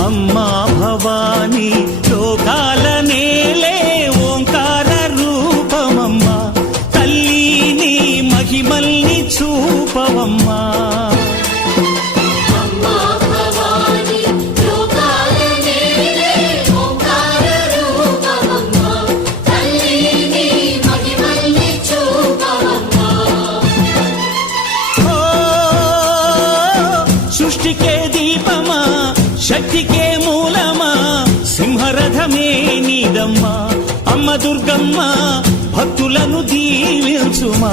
అమ్మా భవానీ లోకాల నేలే ఓంకార రూపమమ్మా తల్లి మహిమల్ని చూపవమ్మా సృష్టికే దీపమా శక్తికే మూలమా సింహరథమే నీదమ్మా అమ్మ దుర్గమ్మ భక్తులను దీవించుమా